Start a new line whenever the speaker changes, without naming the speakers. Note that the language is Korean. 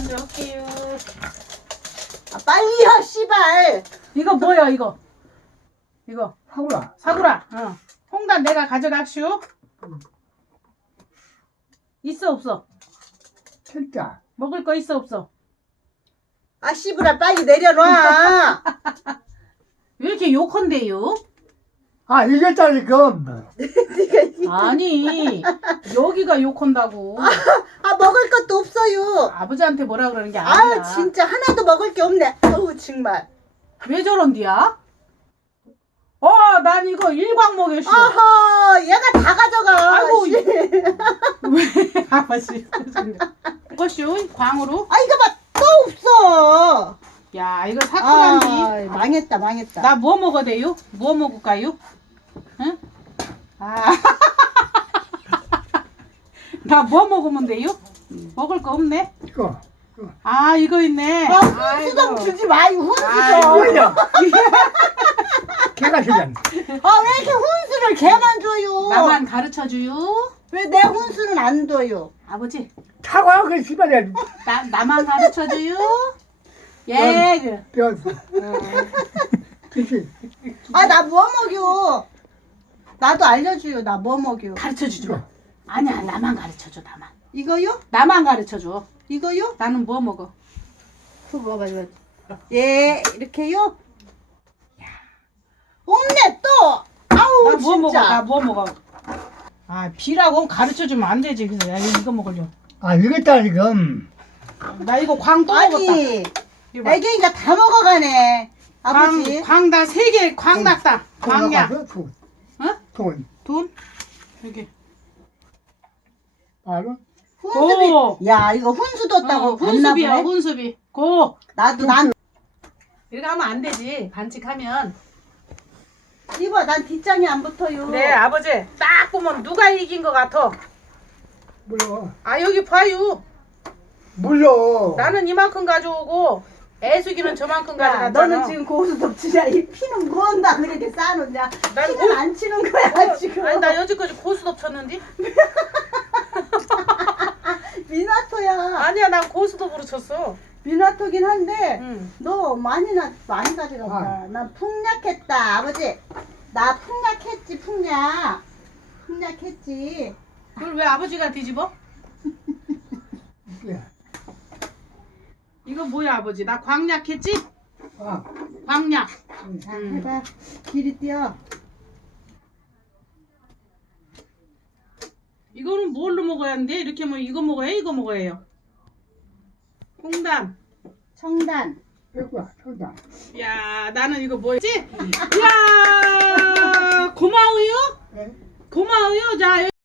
먼저 할게요.
아, 빨리요, 씨발.
이거 뭐야 이거? 이거
사구라.
사구라. 홍단 내가 가져각슈. 있어 없어?
진짜.
먹을 거 있어 없어?
아, 씨부라, 빨리 내려놔.
왜 이렇게 욕한대요?
아, 이겼다니까.
아니 여기가 욕한다고.
아, 먹을 것도 없어요.
아버지한테 뭐라 그러는 게 아니야.
아, 진짜 하나도 먹을 게 없네. 어우, 정말.
왜 저런디야? 난 이거 일광 먹였슈.
어허, 얘가 다 가져가.
아이고,
씨.
왜 아버지? 이것슈 광으로.
아, 이거 봐, 또 없어.
야 이거 사쿠란디.
아, 망했다, 망했다.
나 뭐 먹어야 돼요? 뭐 먹을까요? 응? 나 뭐 먹으면 돼요? 먹을 거 없네?
이거.
이거 있네.
아, 훈수 좀
아이고.
주지 마요, 훈수
아이고.
좀.
뭐야? 걔가 시간.
아, 왜 이렇게 훈수를 걔만 줘요?
나만 가르쳐줘요.
왜 내 훈수는 안 줘요?
아버지,
사과, 그 시간에
나만 가르쳐줘요. 예.
배웠어. 그치.
아, 나 뭐 먹여? 나도 알려줘요. 나 뭐 먹여?
가르쳐주죠. 아니야, 나만 가르쳐줘, 나만.
이거요?
나만 가르쳐줘.
이거요?
나는 뭐 먹어?
그거 봐봐, 이거. 예, 이렇게요? 없네, 또! 아우,
나 뭐 먹어?
진짜.
나 뭐 먹어? 비라고 가르쳐주면 안 되지. 그래서 나 이거 먹으려.
아, 이겼다니까.
나 이거 광 또 먹었다.
아니,
이거 봐.
애기가 다 먹어가네. 아버지.
광 다 3개 광 났다. 광야.
돈.
어?
돈.
돈? 여기.
알아?
훈수비.
오.
야, 이거 훈수 뒀다고 봤나
훈수비야,
보네.
훈수비. 고.
난,
이렇게 하면 안 되지. 반칙하면.
이봐, 난 뒷장이 안 붙어요.
그래, 아버지. 딱 보면 누가 이긴 것 같아.
몰라.
여기 봐요.
몰라.
나는 이만큼 가져오고 애숙이는 저만큼
야,
가져갔잖아.
너는 지금 고수 덮치냐? 이 피는 뭔다 그렇게 쌓아놓냐?
난
피는 안 치는 거야, 지금.
아니 나 여지까지 고스톱 쳤는데?
미나토야.
아니야 난 고스톱으로 쳤어.
미나토긴 한데,
응.
너 많이 가져갔다. 나 풍약했다, 아버지. 나 풍약했지, 풍약. 풍약했지.
그걸 왜 아버지가 뒤집어?
예.
이거 뭐야 아버지? 나 광약했지?
아,
광약.
자, 해봐. 길이 뛰어.
이거는 뭘로 먹어야 하는데? 이렇게 하면 이거 먹어야 이거 먹어야 해요. 홍단.
청단.
이거야, 천다.
야 나는 이거 뭐였지? 이야 고마워요.
예?
고마워요. 자